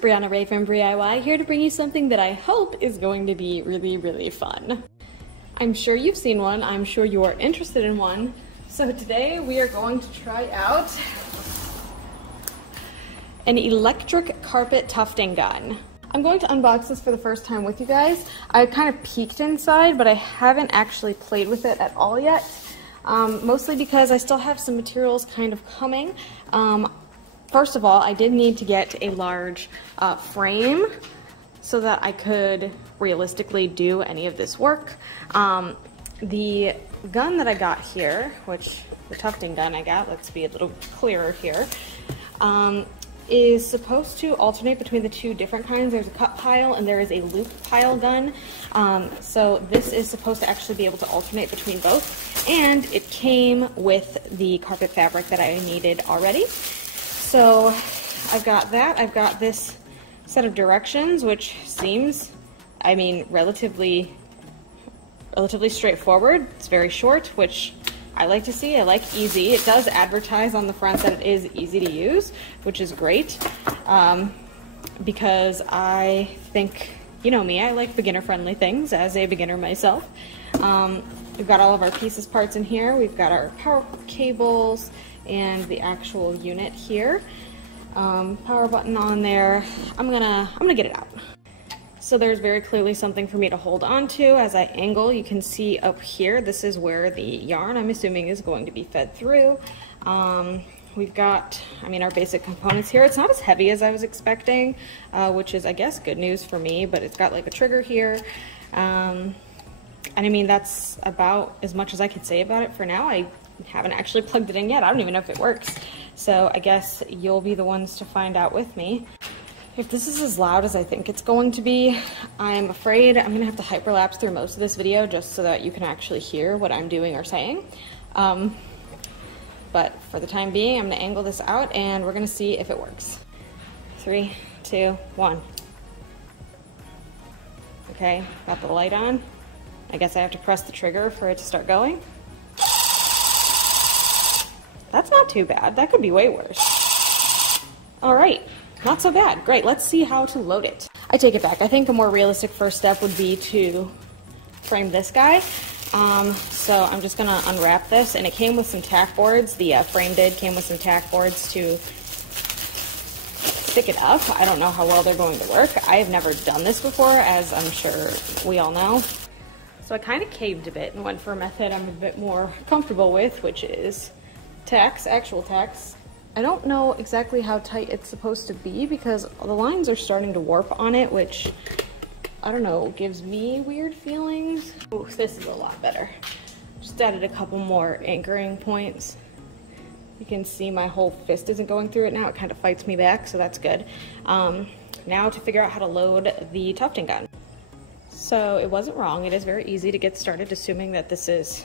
Brianna Ray from BriIY, here to bring you something that I hope is going to be really, really fun. I'm sure you've seen one, I'm sure you're interested in one, so today we are going to try out an electric carpet tufting gun. I'm going to unbox this for the first time with you guys. I kind of peeked inside, but I haven't actually played with it at all yet, mostly because I still have some materials kind of coming. First of all, I did need to get a large frame so that I could realistically do any of this work. The gun that I got here, which the tufting gun I got, let's be a little clearer here, is supposed to alternate between the two different kinds. There's a cut pile and there is a loop pile gun. So this is supposed to actually be able to alternate between both. And it came with the carpet fabric that I needed already. So I've got that. I've got this set of directions, which seems, I mean, relatively straightforward. It's very short, which I like to see. I like easy. It does advertise on the front that it is easy to use, which is great, because I think, you know me, I like beginner-friendly things as a beginner myself. We've got all of our pieces parts in here. We've got our power cables and the actual unit here. Power button on there. I'm gonna get it out. So there's very clearly something for me to hold on to. As I angle, you can see up here, this is where the yarn, I'm assuming, is going to be fed through. We've got, I mean, our basic components here. It's not as heavy as I was expecting, which is, I guess, good news for me, but it's got like a trigger here. And I mean, that's about as much as I could say about it for now. I haven't actually plugged it in yet. I don't even know if it works. So I guess you'll be the ones to find out with me. If this is as loud as I think it's going to be, I'm afraid I'm gonna have to hyperlapse through most of this video just so that you can actually hear what I'm doing or saying. But for the time being, I'm gonna angle this out and we're gonna see if it works. 3, 2, 1. Okay, got the light on. I guess I have to press the trigger for it to start going. That's not too bad. That could be way worse. All right, not so bad. Great, let's see how to load it. I take it back. I think a more realistic first step would be to frame this guy. So I'm just gonna unwrap this, and it came with some tack boards. The frame came with some tack boards to stick it up. I don't know how well they're going to work. I have never done this before, as I'm sure we all know. So I kind of caved a bit and went for a method I'm a bit more comfortable with, which is tacks, actual tacks. I don't know exactly how tight it's supposed to be because the lines are starting to warp on it, which, I don't know, gives me weird feelings. Oh, this is a lot better. Just added a couple more anchoring points. You can see my whole fist isn't going through it now. It kind of fights me back, so that's good. Now to figure out how to load the tufting gun. So it wasn't wrong. It is very easy to get started, assuming that this is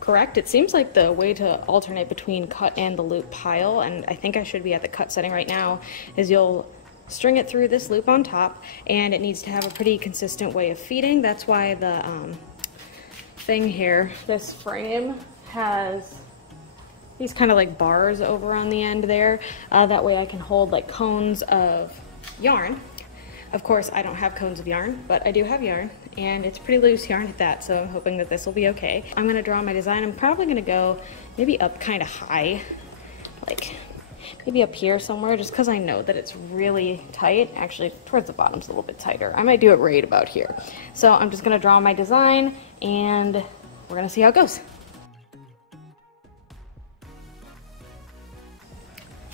correct. It seems like the way to alternate between cut and the loop pile, and I think I should be at the cut setting right now, is you'll string it through this loop on top, and it needs to have a pretty consistent way of feeding. That's why the thing here, this frame, has these kind of like bars over on the end there. That way I can hold like cones of yarn. Of course, I don't have cones of yarn, but I do have yarn, and it's pretty loose yarn at that, so I'm hoping that this will be okay. I'm gonna draw my design. I'm probably gonna go maybe up kind of high, like maybe up here somewhere, just because I know that it's really tight. Actually, towards the bottom's a little bit tighter. I might do it right about here. So I'm just gonna draw my design, and we're gonna see how it goes.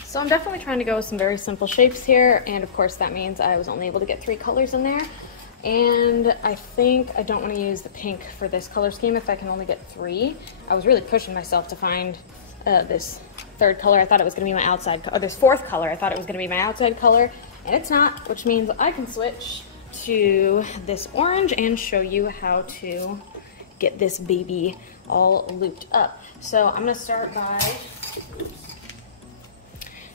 So I'm definitely trying to go with some very simple shapes here, and of course that means I was only able to get 3 colors in there. And I think I don't want to use the pink for this color scheme if I can only get 3. I was really pushing myself to find this 3rd color. I thought it was going to be my outside, or this 4th color. I thought it was going to be my outside color, and it's not, which means I can switch to this orange and show you how to get this baby all looped up. So I'm going to start by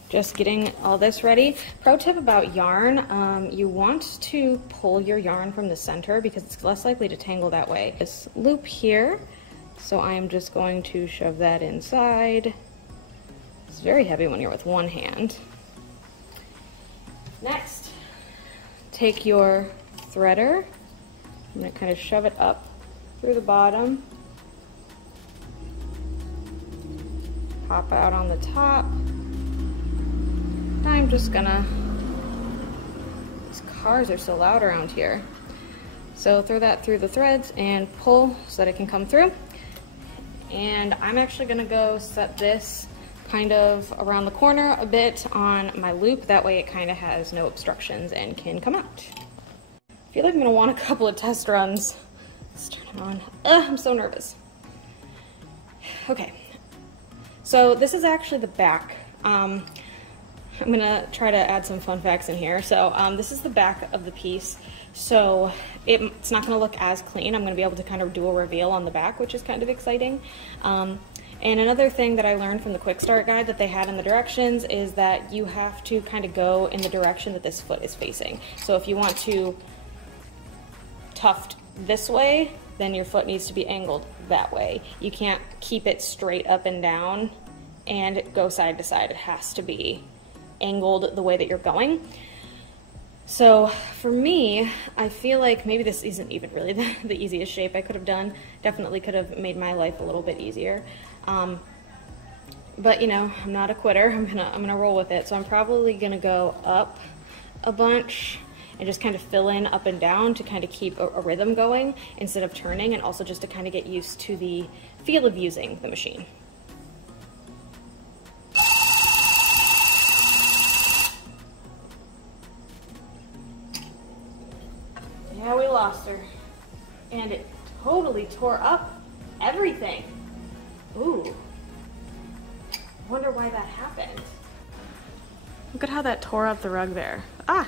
just getting all this ready. Pro tip about yarn, you want to pull your yarn from the center because it's less likely to tangle that way. This loop here, so I am just going to shove that inside. It's very heavy when you're with one hand. Next, take your threader, I'm going to kind of shove it up through the bottom, pop out on the top. I'm just gonna, these cars are so loud around here. So throw that through the threads and pull so that it can come through. And I'm actually gonna go set this kind of around the corner a bit on my loop. That way it kind of has no obstructions and can come out. I feel like I'm gonna want a couple of test runs. Let's turn it on. I'm so nervous. Okay, so this is actually the back. I'm gonna try to add some fun facts in here. So this is the back of the piece. So it's not gonna look as clean. I'm gonna be able to kind of do a reveal on the back, which is kind of exciting. And another thing that I learned from the quick start guide that they had in the directions is that you have to kind of go in the direction that this foot is facing. So if you want to tuft this way, then your foot needs to be angled that way. You can't keep it straight up and down and go side to side. It has to be angled the way that you're going. So for me, I feel like maybe this isn't even really the easiest shape I could have done. Definitely could have made my life a little bit easier. But you know, I'm not a quitter. I'm gonna roll with it. So I'm probably gonna go up a bunch and just kind of fill in up and down to kind of keep a rhythm going instead of turning, and also just to kind of get used to the feel of using the machine. Yeah, we lost her. And it totally tore up everything. Ooh. I wonder why that happened. Look at how that tore up the rug there. Ah!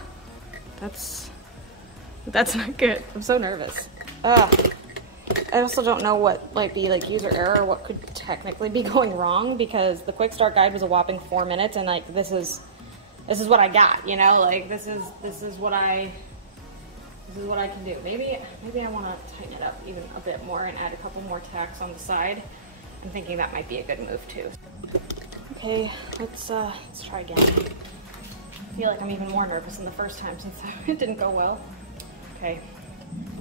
That's not good. I'm so nervous. I also don't know what might be like user error, what could technically be going wrong, because the quick start guide was a whopping 4 minutes, and like this is what I got, you know, like this is what I can do. Maybe I want to tighten it up even a bit more and add a couple more tacks on the side. I'm thinking that might be a good move too. Okay, let's try again. I feel like I'm even more nervous than the first time since it didn't go well. Okay,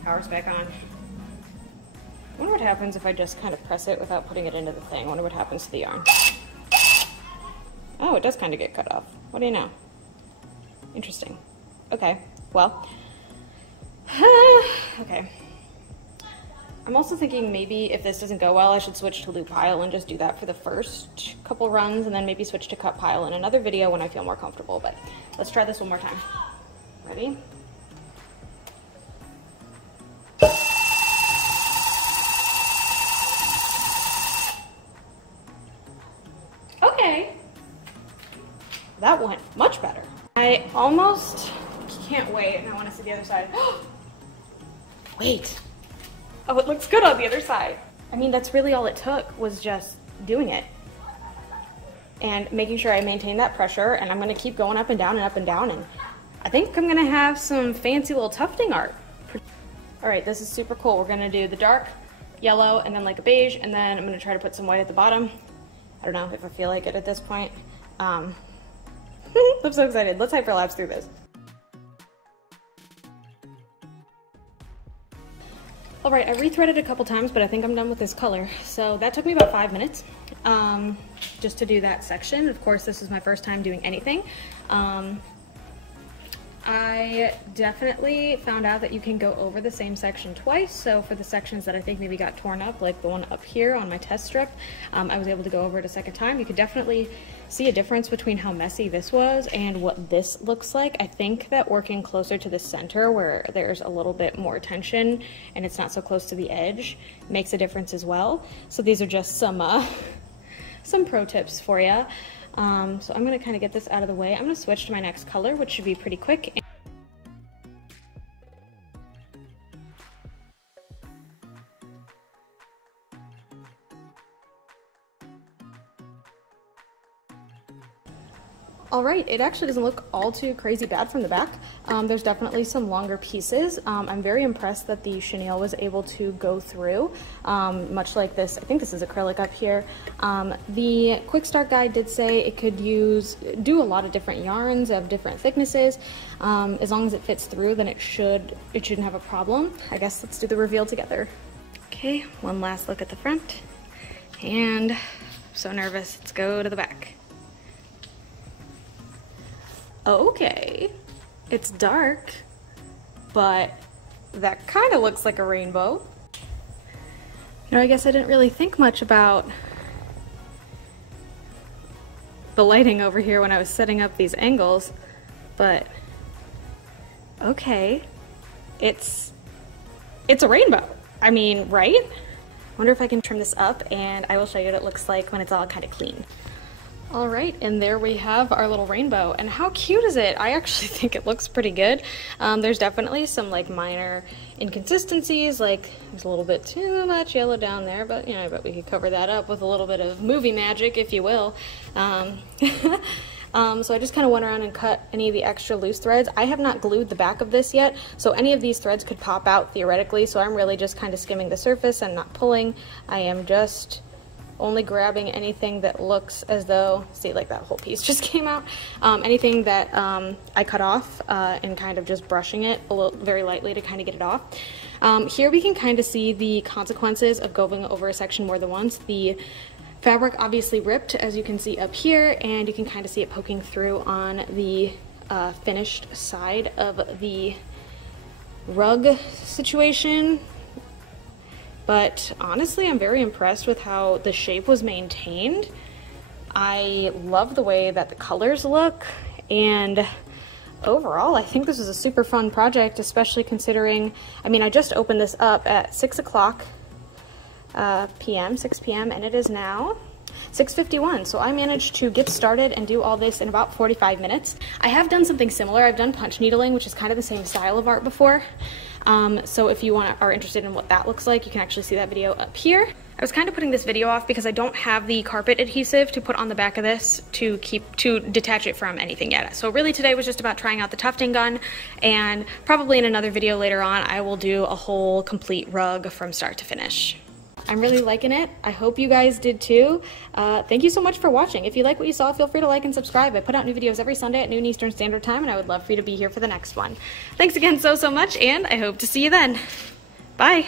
power's back on. I wonder what happens if I just kind of press it without putting it into the thing. I wonder what happens to the yarn. Oh, it does kind of get cut off. What do you know? Interesting. Okay, well, okay. I'm also thinking maybe if this doesn't go well, I should switch to loop pile and just do that for the first couple runs, and then maybe switch to cut pile in another video when I feel more comfortable. But let's try this one more time. Ready? Okay. That went much better. I almost can't wait, and I want to see the other side. Wait. Oh, it looks good on the other side. I mean, that's really all it took, was just doing it. And making sure I maintain that pressure, and I'm gonna keep going up and down and up and down, and I think I'm gonna have some fancy little tufting art. All right, this is super cool. We're gonna do the dark yellow and then like a beige, and then I'm gonna try to put some white at the bottom. I don't know if I feel like it at this point. I'm so excited. Let's hyperlapse through this. All right, I rethreaded a couple times, but I think I'm done with this color. So that took me about 5 minutes just to do that section. Of course, this is my first time doing anything. I definitely found out that you can go over the same section twice. So for the sections that I think maybe got torn up, like the one up here on my test strip, I was able to go over it a second time. You could definitely see a difference between how messy this was and what this looks like. I think that working closer to the center where there's a little bit more tension and it's not so close to the edge makes a difference as well. So these are just some pro tips for you. So I'm going to kind of get this out of the way. I'm going to switch to my next color, which should be pretty quick. All right, it actually doesn't look all too crazy bad from the back. There's definitely some longer pieces. I'm very impressed that the chenille was able to go through, much like this. I think this is acrylic up here. The quick start guide did say it could do a lot of different yarns of different thicknesses. As long as it fits through, then it shouldn't have a problem. I guess let's do the reveal together. Okay, one last look at the front. And I'm so nervous, let's go to the back. Okay, it's dark, but that kind of looks like a rainbow. You know, I guess I didn't really think much about the lighting over here when I was setting up these angles, but okay, it's a rainbow. I mean, right? I wonder if I can trim this up and I will show you what it looks like when it's all kind of clean. All right, and there we have our little rainbow. And how cute is it? I actually think it looks pretty good. There's definitely some like minor inconsistencies, like there's a little bit too much yellow down there, but you know, I bet we could cover that up with a little bit of movie magic, if you will. So I just kind of went around and cut any of the extra loose threads. I have not glued the back of this yet, so any of these threads could pop out theoretically, so I'm really just kind of skimming the surface and not pulling. I am just only grabbing anything that looks as though, see, like that whole piece just came out. Anything that I cut off and kind of just brushing it very lightly to kind of get it off. Here we can kind of see the consequences of going over a section more than once. The fabric obviously ripped, as you can see up here, and you can kind of see it poking through on the finished side of the rug situation. But honestly, I'm very impressed with how the shape was maintained. I love the way that the colors look, and overall, I think this is a super fun project, especially considering, I mean, I just opened this up at 6 o'clock p.m., 6 p.m., and it is now 6:51, so I managed to get started and do all this in about 45 minutes. I have done something similar. I've done punch needling, which is kind of the same style of art before. So if you are interested in what that looks like, you can actually see that video up here. I was kind of putting this video off because I don't have the carpet adhesive to put on the back of this to detach it from anything yet. So really today was just about trying out the tufting gun, and probably in another video later on I will do a whole complete rug from start to finish. I'm really liking it. I hope you guys did too. Thank you so much for watching. If you like what you saw, feel free to like and subscribe. I put out new videos every Sunday at noon Eastern Standard Time, and I would love for you to be here for the next one. Thanks again so much, and I hope to see you then. Bye.